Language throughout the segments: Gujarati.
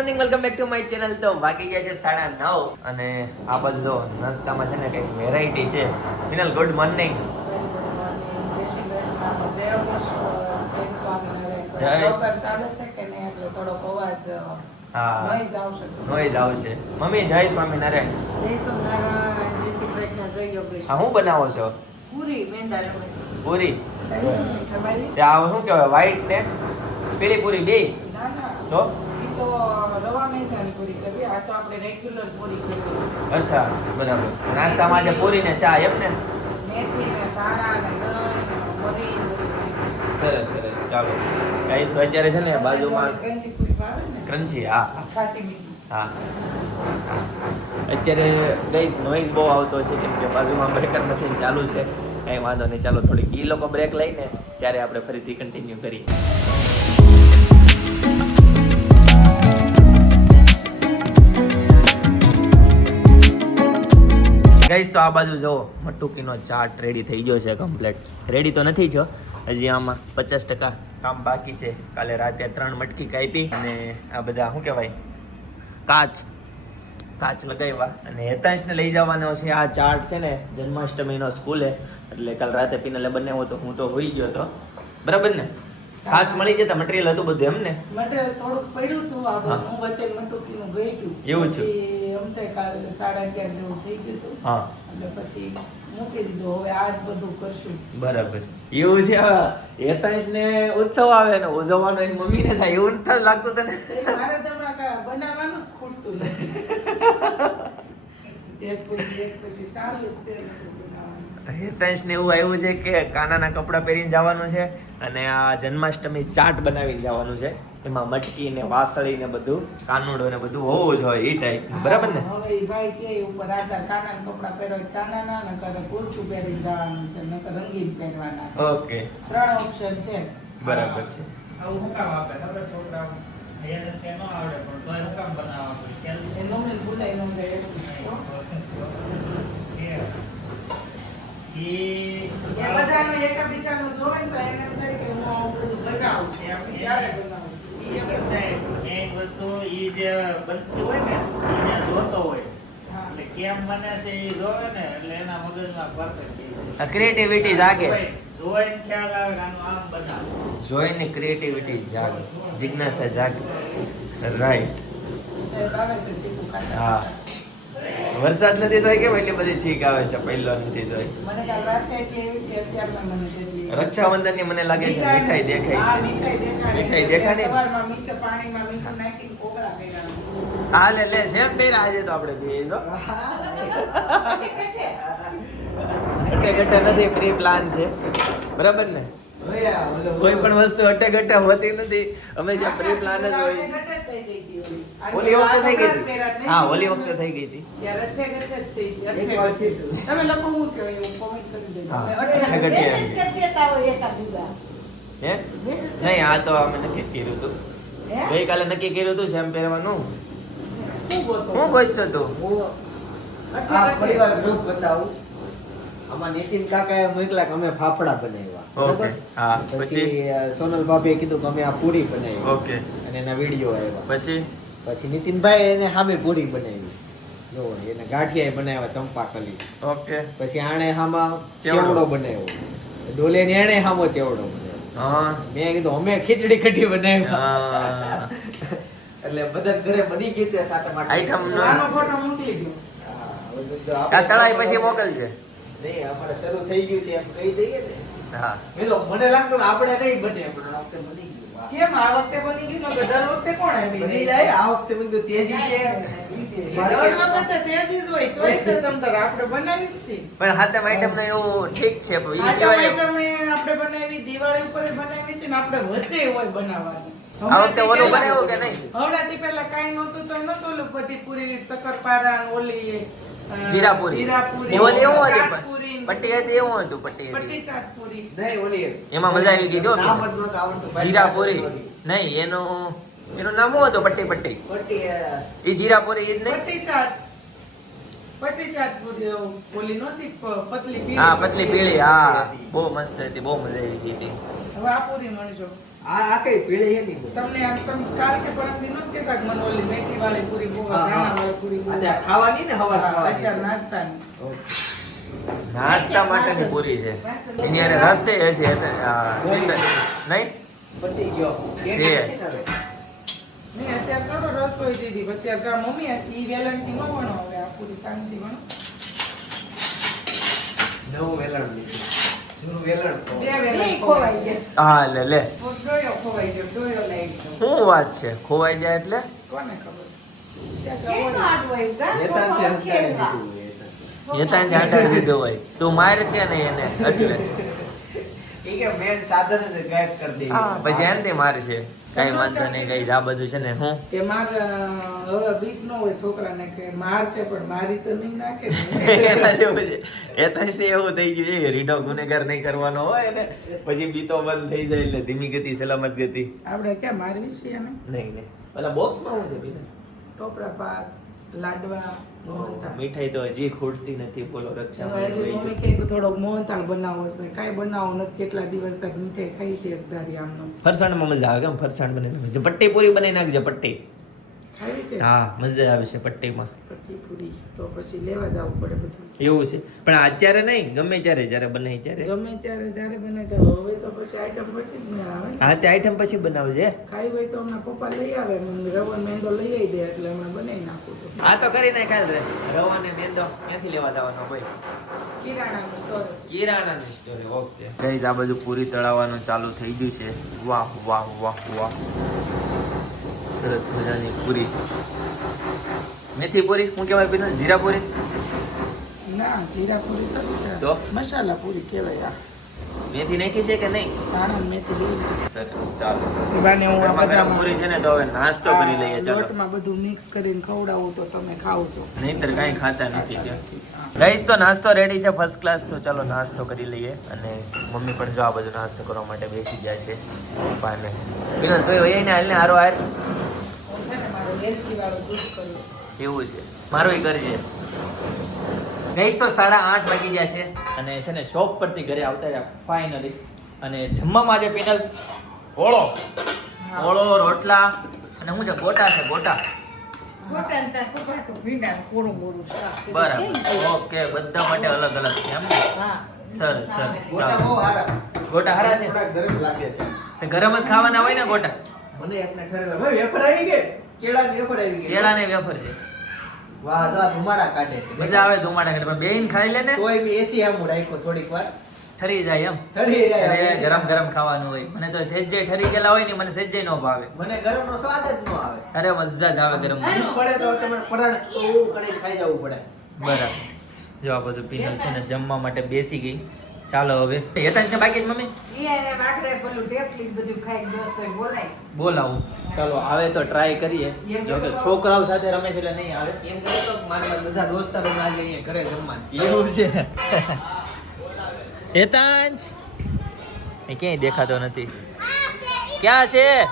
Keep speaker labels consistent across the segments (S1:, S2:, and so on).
S1: Morning welcome back to my channel. તો વાગી ગયા છે સાડા નવ અને આ બધું નાસ્તામાં છે ને કંઈક વેરાયટી છે. મિનલ ગુડ મોર્નિંગ મમ્મી જય સ્વામિનારાયણ. હા હું બનાવો છો?
S2: પૂરી
S1: શું કહેવાય વ્હાઈટ ને? પીળી પૂરી બે? તો
S2: તો રવા મેંદાની પૂરી કરવી. આ તો આપણે રેગ્યુલર પૂરી કરવી છે.
S1: અચ્છા બરાબર. નાસ્તામાં આજે પૂરી ને ચા એમ ને?
S2: મેથી ને ધાણા ને દહીં મરી
S1: સરસ સરસ. ચાલો. ગાઈસ તો અત્યારે છે ને બાજુમાં
S2: ક્રંચી પૂરી ભાવે ને?
S1: ક્રંચી હા. હા
S2: ખાટી મીઠી.
S1: હા. અત્યારે ગઈ નોઈઝ બહુ આવતો છે કેમ કે બાજુમાં બ્રેકર મશીન ચાલુ છે. કંઈ વાંધો નહીં. ચાલો થોડીક એ લોકો બ્રેક લઈને ત્યારે આપણે ફરીથી કન્ટિન્યુ કરીએ. ગઈશ તો આ બાજુ જુઓ મટુકીનો ચાટ રેડી થઈ ગયો છે કમ્પ્લેટ રેડી તો નથી જો હજી આમાં પચાસ ટકા કામ બાકી છે. કાલે રાતે ત્રણ મટકી કાપી અને આ બધા શું કહેવાય કાચ કાચ લગાવ્યા. અને હેતાંશને લઈ જવાનો છે આ ચાર્ટ છે ને જન્માષ્ટમીનો સ્કૂલે. એટલે કાલ રાતે પીનલે બનાવ્યો તો હું તો હોઈ ગયો તો. બરાબર ને? કાચ મળી જતા મટીરિયલ હતું બધું એમ ને?
S2: મટીરિયલ થોડુંક પડ્યું હતું.
S1: હું.
S2: વચ્ચે મટુકીનું ગઈ ગયું.
S1: એવું છે?
S2: પછી કાલ સાડા અગિયાર જેવું થઈ ગયું હતું.
S1: હા.
S2: એટલે પછી મૂકી દીધું. હવે આજ બધું કરશું.
S1: બરાબર. એવું છે એતાઈશ ને ઉત્સવ આવે ને ઉજવવાનો એની મમ્મી ને થાય. એવું નથી લાગતું તને?
S2: મારે તો બનાવવાનું જ ખૂટતું નથી. એક પછી એક પછી ચાલુ જ છે
S1: હેતાંશને એવું આવ્યું છે કે કાનાના કપડાં પહેરીને જવાનું છે અને આ જન્માષ્ટમી ચાટ બનાવીને જવાનું છે. એમાં મટકી ને વાસળી ને બધું કાનુડો ને બધું હોવું જોઈએ એ ટાઈપ બરાબર ને
S2: હવે ભાઈ કે ઉપર આધાર કાના કપડા પહેરો કાના ના ને કરે કુર્તું પહેરી જવાનું છે નકર રંગીન પહેરવાના છે
S1: ઓકે
S2: ત્રણ ઓપ્શન છે
S1: બરાબર છે
S3: આવું હું કામ આપે ખબર છોકરા એને તે ન આવડે પણ હું કામ બનાવવા કેમ?
S2: એ નોમેલ ભૂલાઈ ન તો.
S3: એ
S2: બધાનો એકબીજાનો જોવે ને તો એને થાય કે હું આવું બધું બનાવું છું.
S3: એમ-
S2: ક્યારે બનાવું?
S3: એ બધાય વસ્તુ ઈ જે બનતું હોય ને ઈ જે જોતો હોય.
S2: હા.
S3: એટલે કેમ બને છે ઈ જોવે ને એટલે એના મગજમાં
S1: આ creativity જાગે.
S3: જોઈ- જોઈને ખ્યાલ આવે કે આનું આમ બનાવ.
S1: જોઈને ક્રિએટિવિટી જાગે. જિજ્ઞાસા જાગે. રાઈટ હા. વરસાદ નથી તો કેમ એટલી બધી છીક આવે છે પહેલો નથી તો
S2: મને કાલ રાતે એટલી એવી કે અત્યારમાં મને તેટલી એવી.
S1: રક્ષાબંધનની મને લાગે છે મીઠાઈ દેખાય છે.
S2: મીઠાઈ કર્યા.
S1: હા લે લે સેમ પહેર્યા આજે તો આપણે બે તો અટે ઘટે નથી પ્રી પ્લાન છે. બરાબર ને? કોઈ પણ વસ્તુ અટે ઘટે હોતી નથી. હંમેશા પ્રી પ્લાન જ હોય છે.
S2: થઈ ગઈ હતી ઓલી.
S1: ઓલી વખતે થઈ ગઈ હતી. હા
S2: હોલી
S1: ઓલી વખતે થઈ ગઈ હતી.
S2: ત્યારે અઠે થઈ ગઈ, તમે લખો હું કહો એવું comment કરી દેજો.
S1: હા.
S4: મેસેજ કરી દેતા હોય
S1: નહીં આ તો અમે નક્કી કર્યું હતું. ગઈકાલે નક્કી કર્યું હતું શેમ પહેરવાનું?
S2: હું
S1: ગોચો તો?
S5: આ. પરિવાર ગ્રુપ બતાવું. આમાં નીતિન કાકાએ મોકલા કે અમે ફાફડા બનાવ્યા.
S1: ઓકે. હા પછી?
S5: પછી સોનલ ભાભીએ કીધું કે અમે આ પૂરી બનાવી.
S1: ઓકે.
S5: અને એના વીડિયો આવ્યા.
S1: પછી?
S5: પછી નીતિનભાઈ એને સામે પૂરી બનાવી. જો એને ગાંઠિયા બનાવ્યા ચંપાકલી.
S1: ઓકે.
S5: પછી આણે હામાં
S1: ચેવડો.
S5: બનાવ્યો. ડોલે ને એણે હામો ચેવડો બનાવ્યો.
S1: હા.
S5: મેં કીધું અમે ખીચડી કઢી બનાવી
S1: હા.
S5: એટલે બધા ઘરે બની ગઈ તે સાથે
S1: આઈટમ નો-
S2: ફોટો મોકલી દો.
S5: બધું
S1: આ તળાઈ પછી મોકલજે.
S5: નહીં અમારે શરૂ થઈ ગયું છે એમ કહી દઈએ ને.
S1: હા.
S5: મેં તો મને લાગતું આપણે નહીં બને પણ આ વખતે બની ગયું
S2: કેમ? આ વખતે બની ગયું? ને દર વખતે કોણ આવી
S5: બની જાય આ વખતે બની ગયું તેજી છે.
S2: બનાવી
S1: પણ હાથમ આઈટમ નો એવું ઠીક છે પણ ઈ
S2: આટમ
S1: સિવાય
S2: આઈટમ એ આપણે બનાવી દિવાળી ઉપર બનાવી છે ને આપણે વચ્ચે હોય બનાવવાની.
S1: આ વખતે ઓલું બનાવ્યું કે નહીં?
S2: હવડાથી પહેલા કાંઈ નહોતું તો નહોતું બધી પૂરી શક્કરપારા ઓલી
S1: જીરાપુરી.
S2: જીરાપુરી.
S1: ઓલી એવું હતું પટ્ટી હતી એવું હતું પટ્ટી
S2: પટ્ટી
S1: હતી
S2: ચાટપુરી.
S5: નહીં ઓલી
S1: એમાં મજા આવી ગઈ જો
S5: નામ જ નહોતું આવડતું.
S1: જીરાપુરી. નહીં એનું એનું નામ શું હતું પટ્ટી પટ્ટી.
S5: પટ્ટી અ,
S1: જીરાપુરી એ જ નહીં?
S2: પટ્ટી ચાટ પટ્ટી ચાટપુરી ઓલી નહોતી પતલી પીળી.
S1: હા પતલી પીળી હા. બહુ મસ્ત હતી બહુ મજા આવી ગઈ હતી.
S2: હવે આ પૂરી મળજો
S5: આ આ કઈ પીળી હે
S2: તમને તમે કાલ કે પરમ દી નહોતા કહેતા કે મને ઓલી મેથી વાળી પૂરી બહુ
S5: હા, હા.
S2: ધાણા વાળી પૂરી બહુ
S5: ખાવાની ને હવા ખાવાની?
S2: અત્યારે નાસ્તાની.
S1: નાસ્તા માટેની પૂરી છે. એની અરે રસ્તે એ તો, નહીં.
S5: પતી ગયો.
S1: છે.
S2: નહીં અત્યારે થોડો રસ હોય દીધી અત્યારે જા મમ્મી ઈ વેલણથી ન વણો હવે આ પૂરી કાંગથી વણો.
S5: નવું વેલણ લીધું.
S1: હા લે લે. શું વાત છે? ખોવાઈ જાય એટલે?
S5: નેતાન? દીધું
S1: હોય. તું મારે કે નહીં એને? એટલે.
S5: ઈ કે મેન સાધન જ ગાયબ કરી દે.
S1: હા પછી એનથી મારશે. કઈ વાંધો નહીં કઈ આ બધું છે ને હું?
S2: કે માર હવે બીક ન હોય છોકરાને કે મારશે પણ મારી તો નહીં નાખે.
S1: એના જેવું છે. એ એવું થઈ ગયું છે રીઢો ગુનેગાર નહીં કરવાનો હોય ને પછી બીતો બંધ થઈ જાય એટલે ધીમી ગતિ સલામત ગતિ.
S2: આપણે ક્યાં મારવી છે એને?
S1: નહીં નહીં. પેલા બોક્સમાં હું છે બીના
S2: ટોપરા પાક લાડવા મોહનથાળ.
S1: મીઠાઈ તો હજી ખૂટતી નથી બોલો રક્ષાબંધન
S2: થોડોક મોહનથાળ બનાવો છે. કાંઈ બનાવો નથી કેટલા દિવસ તક મીઠાઈ ખાઈ છે એકધારી આમનો.
S1: ફરસાણમાં મજા આવે કેમ? ફરસાણ બને પટ્ટી પૂરી બનાવી નાખજો પટ્ટી. હા મજા આવે છે પટ્ટીમાં.
S2: પટ્ટી પૂરી. તો પછી લેવા જવું પડે બધું.
S1: એવું છે. પણ અત્યારે નહીં? ગમે ત્યારે જ્યારે બને ત્યારે?
S2: ગમે ત્યારે જ્યારે બને તો હવે તો પછી આઈટમ પછી જ આવે.
S1: હા તે આઈટમ પછી બનાવજે
S2: ખાઈ હોય તો હમણાં પપ્પા લઈ આવે રવો મેંદો લઈ આવી દે એટલે હમણાં બનાવી નાખું તો.
S1: હા તો કરી નાખ કાલ રે. રવા ને મેંદો ક્યાંથી લેવા જવાનો ભાઈ?
S2: કિરાણાનું સ્ટોર
S1: કિરાણાની સ્ટોરે ઓકે. ગઈઝ આ બધું પૂરી તળાવવાનું ચાલુ થઈ ગયું છે. વાહ વાહ વાહ વાહ. સરસ મજાની પૂરી. મેથી પૂરી શું કહેવાય પીને જીરા પૂરી
S2: ના જીરા પૂરી તો? મસાલા પૂરી કહેવાય આ.
S1: મેથી નાખી છે કે નહીં?
S2: ધાણા મેથી.
S1: સરસ ચાલો.
S2: બાને હું આ બધા
S1: પૂરી છે ને તો હવે નાસ્તો કરી લઈએ ચાલો.
S2: લોટમાં બધું મિક્સ કરીને ખવડાવું તો તમે ખાવ છો.
S1: નહીંતર કાંઈ ખાતા નથી રહીશ તો નાસ્તો રેડી છે ફર્સ્ટ ક્લાસ તો ચાલો નાસ્તો કરી લઈએ. અને મમ્મી પણ જો આ બધું નાસ્તો કરવા માટે બેસી જાય છે. પપ્પાને. બિલકુલ તો એ ને હાલને હારો હાર.
S2: છે ને મારો એલચી વાળો દૂધ કર્યો.
S1: એવું છે. મારું એ કરજે ગઈશ તો સાડા આઠ વાગી ગયા છે. અને છે ને શોપ પરથી ઘરે આવતા રહ્યા ફાઇનલી અને જમવામાં આજે પેનલ ઓળો. ઓળો રોટલા અને હું છે ગોટા છે ગોટા.
S4: ગોટા ને તાર પપ્પા તો ભીંડા ને કોરું મોરું શાક કર્યું.
S1: બરાબર. ઓકે બધા માટે અલગ અલગ છે એમ
S4: સર.
S1: સરસ
S5: ગોટા હારા.
S1: છે?
S5: ગરમ લાગે છે.
S1: ગરમ જ ખાવાના હોય ને ગોટા?
S5: મને એકને ઠરેલા. ભાઈ વેફર આવી ગઈ? કેળાની વેફર આવી ગઈ.
S1: કેળા ને વેફર છે.
S5: વાહ આ ધુમાડા કાઢે છે.
S1: મજા આવે ધુમાડા કાઢે પણ બેન ખાઈ લે ને.
S5: કોઈ બી એસી આમ રાખ્યો થોડીક વાર.
S1: ઠરી જાય એમ.
S5: ઠરી જાય
S1: ગરમ ગરમ ખાવાનું હોય. મને તો સેજે ઠરી ગયેલા હોય ને મને સેજે ન ભાવે.
S5: મને ગરમનો સ્વાદ જ નો આવે.
S1: અરે મજા જ આવે ગરમ
S5: પડે તો તમારે પરાઠ એવું કરીને ખાઈ જવું પડે.
S1: બરાબર. જો આ બધું પીનલ છે ને જમવા માટે બેસી ગઈ. ચાલો હવે. હેતાંશ ને બાકી મમ્મી? બોલાવું. ચાલો આવે તો ટ્રાય કરીએ. જો કે છોકરાઓ સાથે રમે છે એટલે નહીં આવે.
S5: એમ કરે તો મારા બધા દોસ્તારો આજે અહીંયા ઘરે જમવા
S1: એવું છે. હેતાંશ. એ ક્યાંય દેખાતો નથી. ક્યાં છે?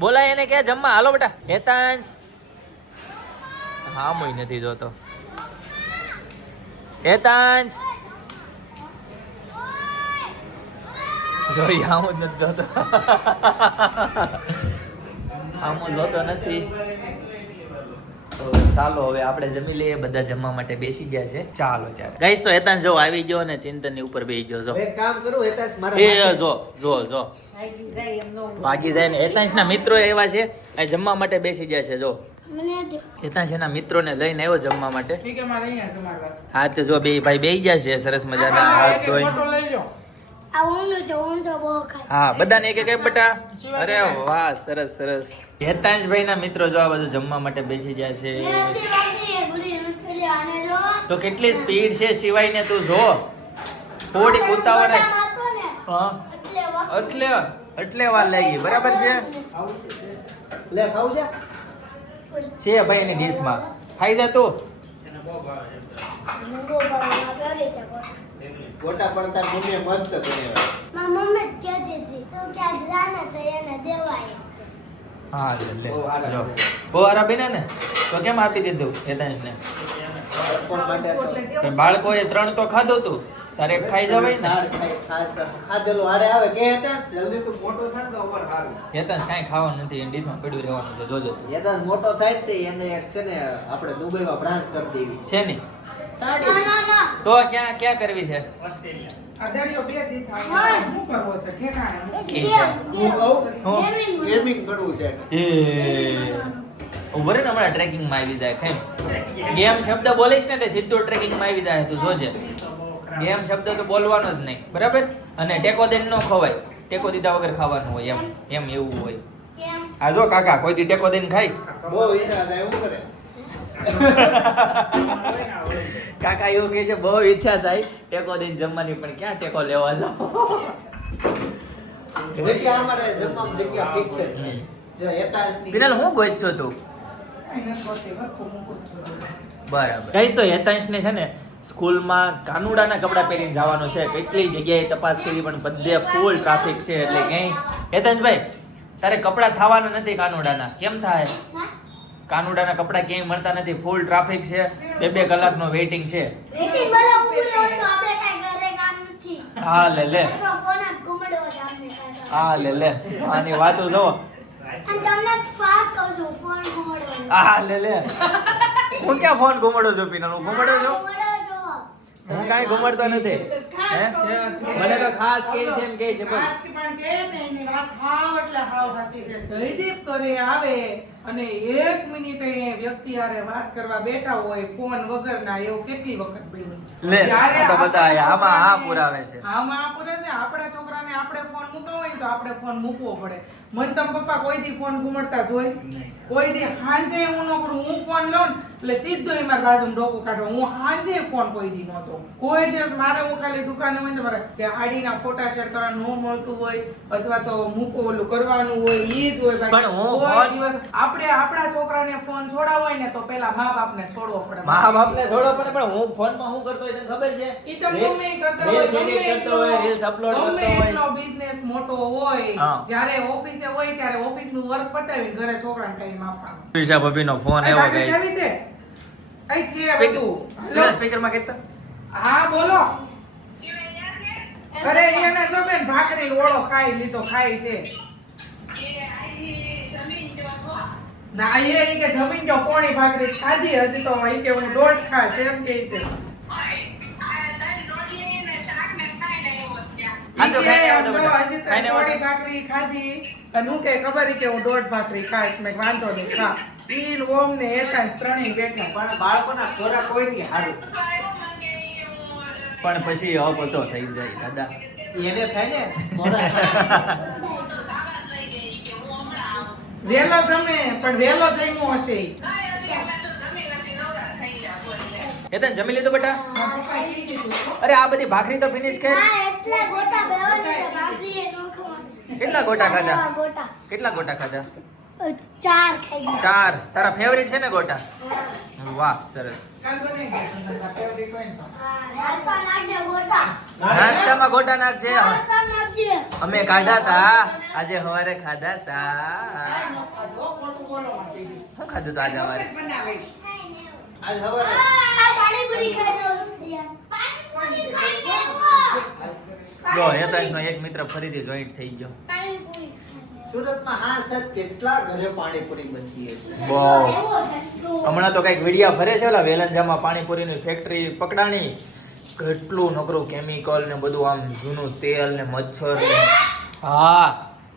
S1: બોલાય એને ક્યાં જમવા. હાલો બેટા. હેતાંશ. હા મોય નથી જોતો. હેતાંશ. જોઈ આમ જ નથી જોતો. આમ જોતો નથી. તો ચાલો હવે આપણે જમી લઈએ બધા જમવા માટે બેસી ગયા છે. ચાલો ચાલો. ગઈશ તો હેતાંશ જો આવી ગયો ને ચિંતનની ઉપર બેસી ગયો જો.
S5: એક કામ કરું હેતાશ મારા
S1: એ જો જો જો.
S4: ભાગી જાય નો
S1: ને હેતાંશ ના. મિત્રો એવા છે અહીં જમવા માટે બેસી ગયા છે જો. હેતાંશ એના મિત્રોને લઈને આવ્યો જમવા માટે. હા તે જો બે ભાઈ બેસી ગયા છે સરસ મજાના હાથ
S2: એક
S1: હા બધાને એક એક બટા અરે વાહ સરસ સરસ હેતાંશ ભાઈ ના મિત્રો જો આ બધું જમવા માટે બેસી ગયા છે તો કેટલી સ્પીડ છે સિવાય ને તું જો થોડી ઉતાવળ
S6: એટલે
S1: એટલે એટલે વાર લાગી બરાબર છે
S5: છે? લે ખાવું છે
S1: છે ભાઈ એની ડીશમાં ખાઈ જા તું
S6: ગોટા.
S5: પડતા મમ્મીએ મસ્ત બનાવ્યા.
S6: મારી મમ્મી કહેતી હતી તું જાને તો એને દેવાય.
S1: હા લે લે
S5: બહુ
S1: ને? તો કેમ આપી દીધું ત્રણ તો ખાધું તું તારે ખાઈ જવાય ને?
S5: ખાધેલું હારે આવે. કે હતા જલ્દી તું મોટો થાય તો અમારે સારું
S1: હેતન કાંઈ ખાવાનું નથી એને ડીશમાં પડ્યું રહેવાનું છે જોજે તું.
S5: મોટો થાય તે એને એક છે ને આપણે દુબઈમાં બ્રાન્ચ કરી દેવી છે.
S1: ના? તો ક્યાં ક્યાં કરવી છે?
S3: ઓસ્ટ્રેલિયા.
S2: આ બે દી થાય શું કરવો છે? ઠેકાણે
S1: કી છે?
S5: હું કહું?
S6: ગેમિંગ
S5: ગેમિંગ કરવું છે
S1: એ. ઊભો ને હમણાં ટ્રેકિંગમાં આવી જાય કેમ? ગેમ શબ્દ બોલીશ ને એટલે સીધો ટ્રેકિંગમાં આવી જાય તું જોજે. ગેમ શબ્દ તો બોલવાનો જ નહીં બરાબર? અને ટેકો દઈને ન ખવાય. ટેકો દીધા વગર ખાવાનું હોય એમ એમ એવું હોય. આ જો કાકા કોઈ દી ટેકો દઈને ખાય?
S5: બહુ એવું કરે.
S1: કાકા એવું કહે છે બહુ ઈચ્છા થાય ટેકો દઈને જમવાની પણ ક્યાં ટેકો લેવા જાવ
S5: જગ્યા અમારે જમવામાં જગ્યા ફિક્સ જ છે જો હેતાશની
S1: પિનલ હું ગોઈ છો તું. બરાબર. કહીશ તો હેતાંશને છે ને સ્કૂલમાં કાનુડાના કપડાં પહેરીને જવાનો છે. કેટલી જગ્યાએ તપાસ કરી પણ બધે ફૂલ ટ્રાફિક છે એટલે ક્યાંય. હેતાંશભાઈ તારે કપડાં થવાના નથી કાનુડાના. કેમ થાય? કાનુડાના કપડાં ક્યાંય મળતા નથી. ફૂલ ટ્રાફિક છે. બે બે કલાકનો વેઇટિંગ છે.
S6: વેટિંગ બધા ઉભું રહેવું તો આપણે કાંઈ ઘરે કામ નથી.
S1: હા લે લે. હા લે લે. આની વાતો જો.
S6: અને તમને ફાસ્ટ કહું છું ફોન ઘુમાડવો
S1: હા લે લે. હું ક્યાં ફોન ઘુમડો છું પિનલ? હું ઘુમડો છું? હું કાંઈ ઘુમડતો નથી. મને તો ખાસ કે છે એમ કહે છે પણ
S2: કે પણ એની વાત હાવ એટલે હાવ સાચી છે. જયદીપ કરે આવે. અને એક મિનિટે એ વ્યક્તિ હારે વાત કરવા બેઠા હોય ફોન વગરના એવું કેટલી વખત બન્યું
S1: લે,
S2: જ્યારે
S1: આ તો બધા આમાં હા પુરાવે છે.
S2: આમાં આ પુરાવે છે આપણા છોકરાને આપણે ફોન મૂકવો હોય તો આપણે ફોન મૂકવો પડે મન તમ પપ્પા કોઈ દી ફોન ઘુમડતા જોઈ કોઈ દી હાંજે હું નો કરું હું ફોન લઉં ને એટલે સીધો એ મારા બાજુ ડોકો કાઢો હું હાંજે ફોન કોઈ દી નહોતો કોઈ દિવસ મારે હું ખાલી દુકાને હોય ને મારે જે આડીના ફોટા શેર કરવા ન મળતું હોય અથવા તો મૂકો ઓલું કરવાનું હોય એ જ હોય બાકી.
S1: પણ હું
S2: કોઈ દિવસ આપણે આપણા છોકરાને ફોન છોડાવવો હોય ને તો પેલા મા બાપને છોડવો પડે.
S1: મા બાપને છોડો પડે પણ હું ફોનમાં હું કરતો હોય તને ખબર છે?
S2: એ તો ગમે કરતો હોય
S1: રીલ્સ અપલોડ
S2: ગમે
S1: કરતો હોય.
S2: એટલો બિઝનેસ મોટો હોય. જ્યારે ઓફિસે હોય ત્યારે ઓફિસનું વર્ક પતાવીને ઘરે છોકરાને ટાઈમ આપવાનો.
S1: પિશા ભાભીનો ફોન આવ્યો ગઈ
S2: જવી છે? અહીં છે બધું. હેલો?
S1: સ્પીકરમાં કેતા
S2: હા બોલો. અરે એને જો બેન ભાખરી ઓળો ખાઈ લીધો ખાઈ છે. ના એ કે જમીન જો કોણી ભાખરી ખાધી હજી તો એ કે હું દોઢ ખા છે. એમ કે છે
S1: આવો.
S2: હજી તો
S1: આવો
S2: ભાખરી ખાધી. અને હું કે ખબર કે હું દોઢ ભાખરી ખાઈશ મેં વાંધો નહીં ખા પીન ઓમ ને એકાશ ત્રણેય બેઠા
S5: પણ બાળકોના ખોરાક કોઈ નહીં સારું
S1: પણ પછી અપચો થઈ જાય દાદા
S5: એને થાય ને
S2: વેલો જમે પણ વેલો જમ્યો હશે ઈ.
S1: તને જમી લીધું બેટા. અરે આ બધી ભાખરી તો ફિનિશ કર
S6: હા ગોટા બેવાની ભાખરી એ નો ખવાય.
S1: કેટલા ગોટા ખાધા? કેટલા ગોટા ખાધા?
S6: ચાર
S1: ચાર. તારા ફેવરિટ છે ને ગોટા? વાહ સરસ. નાસ્તામાં ગોટા નાખજે? અમે ખાધા તા. આજે સવારે ખાધા તા.
S2: ખાધું હો, ખોટું બોલો માં કીધું.
S1: શું ખાધું તું આજે સવારે
S5: આજે સવારે
S6: પાણીપુરી ખાઈ પાણીપુરી ખાઈ લેવો.
S1: જો હેતાશનો એક મિત્ર ફરીથી જોઈન્ટ થઈ ગયો.
S6: પાણીપુરી ખાઈ લેવો.
S5: સુરતમાં હાલ છત કેટલા ઘરે પાણીપુરી બનતી હશે?
S1: બહુ હમણાં તો કંઈક વિડિયા ફરે છે ઓલા વેલંજામાં પાણીપુરીની ફેક્ટરી પકડાણી. કેટલું નકરું કેમિકલ ને બધું આમ જૂનું તેલ ને મચ્છર ને. હા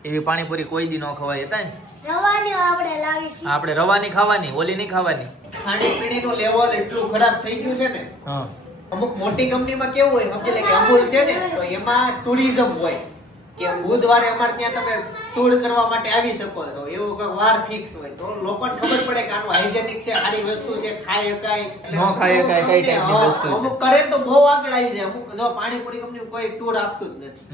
S1: એવી પાણીપુરી કોઈ દી ન ખવાય હેતાંશ.
S6: રવાની આપણે લાવી છે
S1: આપણે રવાની ખાવાની ઓલી નહીં ખાવાની.
S5: ખાણીપીણીનું લેવલ એટલું ખરાબ થઈ ગયું છે ને.
S1: હા.
S5: અમુક મોટી કંપનીમાં કેવું હોય સમજી લે કે અમૂલ છે ને તો એમાં ટુરિઝમ હોય. કે બુધવારે અમારે ત્યાં તમે ટૂર કરવા માટે આવી શકો. છો એવું કોઈ વાર ફિક્સ હોય. તો લોકોને ખબર પડે કે આનું હાઇજેનિક છે સારી વસ્તુ છે ખાઈ શકાય
S1: નો ખાઈ શકાય, કઈ ટાઈપની વસ્તુ છે.
S5: અમુક કરે તો બહુ આગળ આવી જાય. અમુક જો પાણીપુરી કંપની કોઈ ટૂર આપતું જ નથી.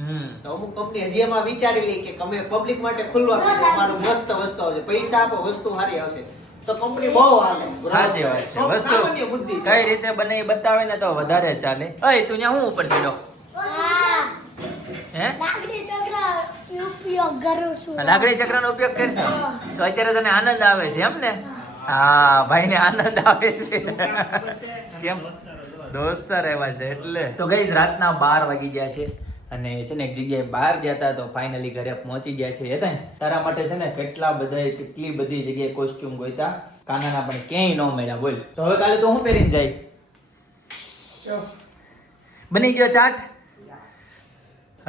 S5: તો અમુક કંપની હજી એમાં વિચારી લે કે અમે પબ્લિક માટે ખુલ્લું આપીશું અમારું મસ્ત વસ્તુ આવશે. પૈસા આપો વસ્તુ સારી આવશે. તો કંપની બહુ હાલે.
S1: સાચી વાત છે. વસ્તુ
S5: બુદ્ધિ
S1: કઈ રીતે બને એ બતાવે ને તો વધારે ચાલે. અય તું ત્યાં હું ઉપર સીડો
S6: હે? લાકડી ચક્ર ઉપયોગ કરું છું
S1: લાકડી ચક્રનો ઉપયોગ કરશો? તો અત્યારે તને આનંદ આવે છે એમ ને? હા ભાઈને આનંદ આવે છે. કેમ? દોસ્તાર આવ્યા છે એટલે. તો ગઈ રાતના બાર વાગી ગયા છે. અને છે ને એક જગ્યાએ બહાર ગયા હતા તો ફાઇનલી ઘરે પહોંચી ગયા છે. હેતા તારા માટે છે ને કેટલા બધા કેટલી બધી જગ્યાએ કોસ્ટ્યુમ ગોઈતા કાનાના પણ ક્યાંય ન મળ્યા બોલ. તો હવે કાલે તો હું પહેરીને જાય. બની ગયો ચાટ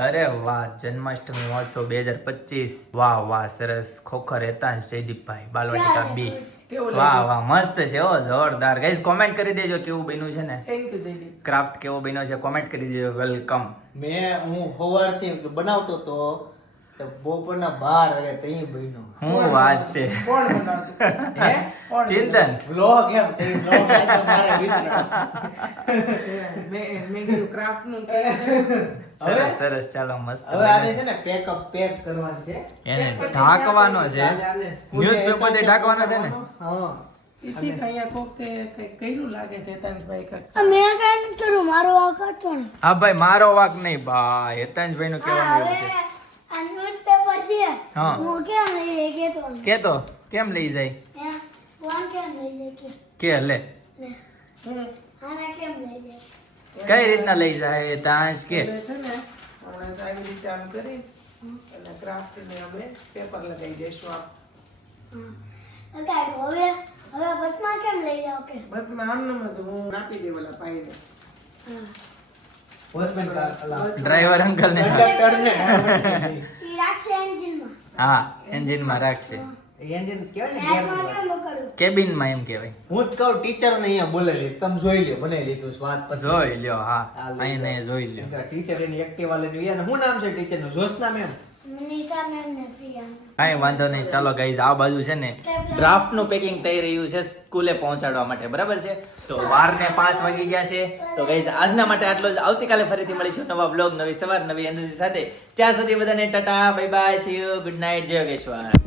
S1: અરે વાહ જન્માષ્ટમી મહોત્સવ બે હજાર પચીસ. વાહ વાહ સરસ. ખોખર હેતાંશ જયદીપભાઈ બાલવાટિકા બી. વાહ વાહ મસ્ત છે ઓ જોરદાર. ગાઈઝ કોમેન્ટ કરી દેજો કેવું બન્યું છે ને.
S2: થેન્ક યુ જયદીપ
S1: ક્રાફ્ટ કેવો બન્યો છે કોમેન્ટ કરી દેજો. વેલકમ
S5: મેં હું સવારથી બનાવતો તો બપોરના બાર વાગે તઈ બન્યો.
S1: હું વાત છે?
S2: કોણ બનાવતું?
S1: ચિંતન?
S5: બ્લોગ એમ તઈ બ્લોગ મારા મિત્ર.
S2: બનાવતું? મેં મેં કીધું craft નું
S1: સરસ સરસ ચાલો મસ્ત
S5: હવે આને છે. ને પેકઅપ પેક કરવાનું છે.
S1: એને ઢાંકવાનો છે. Newspaper થી ઢાંકવાનો છે ને?
S5: હા.
S1: ભાઈ મારો વાક નહીં ભાઈ. હેતાંશભાઈ નું
S6: કેવાનું
S1: એવું છે.
S6: ન્યૂઝપેપર છે
S1: હા.
S6: હું કેમ લઈ જાય? કે
S1: તો કેમ લઈ જાય?
S6: હે? ફોન કેમ લઈ જાય? કે.
S1: કે લે.
S6: આના કેમ લઈ જાય?
S1: કઈ રીતના લઈ જાય? તાંસ કે.
S2: છે ને હમણાં આવી રીતે આમ કરી અને ક્રાફ્ટ ને અમે પેપર લગાવી દઈશું
S6: આપ. હવે હવે બસમાં કેમ લઈ જાવ કે?
S2: બસમાં આમ જ હું આપી દે પાઈને
S6: હા.
S5: વોચમેન
S1: ડ્રાઈવર અંકલ ને
S5: કંડક્ટર ને
S6: ઈ રાખશે એન્જિનમાં.
S1: હા એન્જિનમાં રાખશે.
S5: એન્જિન કહેવાય ને
S6: કેબિન
S1: કેબિનમાં એમ કહેવાય.
S5: હું જ કહું ટીચર ને અહીંયા બોલે તમે જોઈ લ્યો મને લીધું વાત પછી.
S1: જોઈ લ્યો હા. અહીં જોઈ લ્યો.
S5: ટીચર એની એક્ટિવા લઈને ને. શું નામ છે
S6: ટીચરનું જોશ નામ પ્રિયા
S1: કાંઈ વાંધો નહીં ચાલો ગાઈઝ આ બાજુ છે ને ડ્રાફ્ટનું પેકિંગ થઈ રહ્યું છે સ્કૂલે પહોંચાડવા માટે બરાબર છે? તો બાર ને પાંચ વાગી ગયા છે. તો ગાઈઝ આજના માટે આટલો જ. આવતીકાલે ફરીથી મળીશું નવા બ્લોગ નવી સવાર નવી એનર્જી સાથે. ત્યાં સુધી બધાને tata bye bye see you good night Jai Yogeshwar.